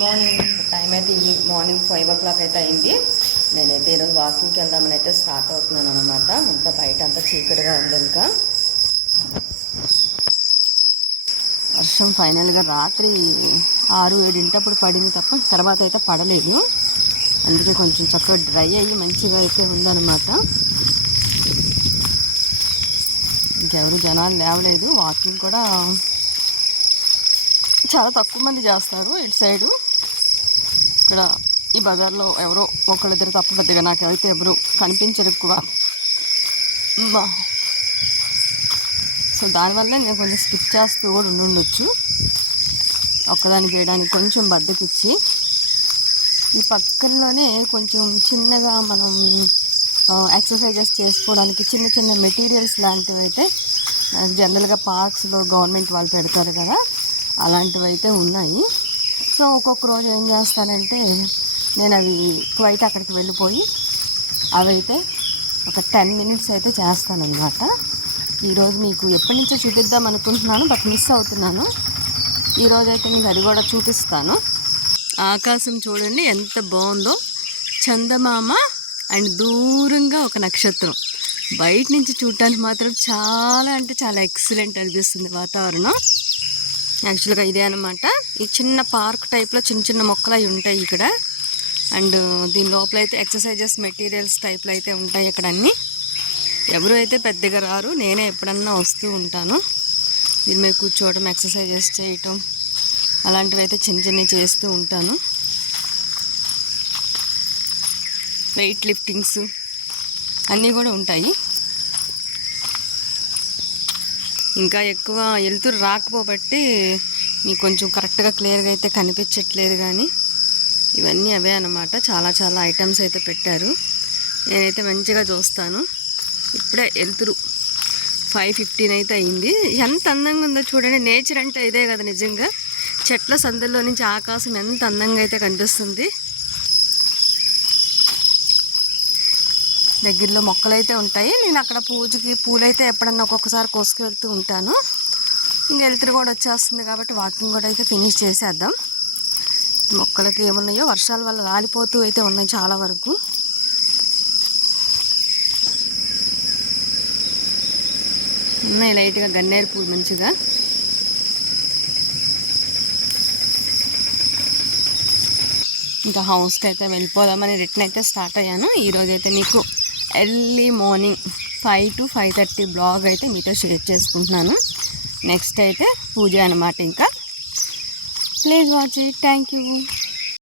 Morning time అయితే ఈ morning five ఓ clock అయితే అయింది. నేనైతే ఈరోజు వాకింగ్కి వెళ్దామని అయితే స్టార్ట్ అవుతున్నాను అనమాట అంతా బయట అంతా చీకటిగా ఉంది ఇంకా. వర్షం ఫైనల్గా రాత్రి ఆరు ఏడింటప్పుడు పడింది తప్ప తర్వాత అయితే పడలేదు. అందుకే కొంచెం చక్కగా డ్రై అయ్యి మంచిగా అయితే ఉందన్నమాట. ఇంకెవరు జనాలు లేవలేదు. వాకింగ్ కూడా చాలా తక్కువ మంది చేస్తారు ఇటు సైడు ఇక్కడ ఈ బజార్లో ఎవరో ఒకళ్ళిద్దరు తప్ప పెద్దగా నాకైతే ఎవరు కనిపించరు ఎక్కువ. సో దానివల్ల నేను కొంచెం స్కిప్ చేస్తూ కూడా ఉండుండొచ్చు ఒక్కదానికి చేయడానికి కొంచెం బద్దకిచ్చి. ఈ పక్కనలోనే కొంచెం చిన్నగా మనం ఎక్సర్సైజెస్ చేసుకోవడానికి చిన్న చిన్న మెటీరియల్స్ లాంటివి అయితే జనరల్గా పార్క్స్లో గవర్నమెంట్ వాళ్ళు పెడతారు కదా అలాంటివి అయితే ఉన్నాయి. సో ఒక్కొక్క రోజు ఏం చేస్తానంటే నేను అవి క్వైట్ అక్కడికి వెళ్ళిపోయి అవైతే ఒక టెన్ మినిట్స్ అయితే చేస్తానన్నమాట. ఈరోజు మీకు ఎప్పటి నుంచో చూపిద్దాం అనుకుంటున్నాను బట్ మిస్ అవుతున్నాను. ఈరోజు అయితే మీకు అది కూడా చూపిస్తాను. ఆకాశం చూడండి ఎంత బాగుందో. చందమామ అండ్ దూరంగా ఒక నక్షత్రం. బయట నుంచి చూడటానికి మాత్రం చాలా అంటే చాలా ఎక్సలెంట్ అనిపిస్తుంది వాతావరణం. యాక్చువల్గా ఇదే అనమాట ఈ చిన్న పార్క్ టైప్లో చిన్న చిన్న మొక్కలు అవి ఉంటాయి ఇక్కడ. అండ్ దీని లోపల అయితే ఎక్సర్సైజెస్ మెటీరియల్స్ టైప్లో అయితే ఉంటాయి ఇక్కడ అన్నీ ఎవరు అయితే పెద్దగా రారు నేనే ఎప్పుడన్నా వస్తూ ఉంటాను. దీని మీద కూర్చోవడం ఎక్సర్సైజెస్ చేయటం అలాంటివి అయితే చిన్న చిన్నవి చేస్తూ ఉంటాను. వెయిట్ లిఫ్టింగ్స్ అన్నీ కూడా ఉంటాయి. ఇంకా ఎక్కువ వెళ్తురు రాకపోబట్టి మీకు కొంచెం కరెక్ట్గా క్లియర్గా అయితే కనిపించట్లేదు కానీ ఇవన్నీ అవే అనమాట చాలా చాలా ఐటమ్స్ అయితే పెట్టారు. నేనైతే మంచిగా చూస్తాను. ఇప్పుడే వెళ్తురు. ఫైవ్ ఫిఫ్టీన్ అయితే అయింది. ఎంత అందంగా ఉందో చూడండి. నేచర్ అంటే ఇదే కదా నిజంగా. చెట్ల సందుల్లో నుంచి ఆకాశం ఎంత అందంగా అయితే కనిపిస్తుంది. దగ్గరలో మొక్కలు అయితే ఉంటాయి. నేను అక్కడ పూజకి పూలైతే ఎప్పుడన్నా ఒక్కొక్కసారి కోసుకు వెళ్తూ ఉంటాను. ఇంక వెళ్తురు కూడా వచ్చేస్తుంది కాబట్టి వాకింగ్ కూడా అయితే ఫినిష్ చేసేద్దాం. మొక్కలకి ఏమున్నాయో వర్షాల వల్ల రాలిపోతూ అయితే ఉన్నాయి చాలా వరకు. ఉన్నాయి లైట్గా గన్నేరు పూలు మంచిగా. ఇంకా హౌస్కి అయితే వెళ్ళిపోదామని రిటర్న్ అయితే స్టార్ట్ అయ్యాను. ఈరోజు అయితే మీకు early morning five to five thirty blog అయితే మీతో షేర్ చేసుకుంటున్నాను. నెక్స్ట్ అయితే పూజ అనమాట ఇంకా. Please watch it. Thank you.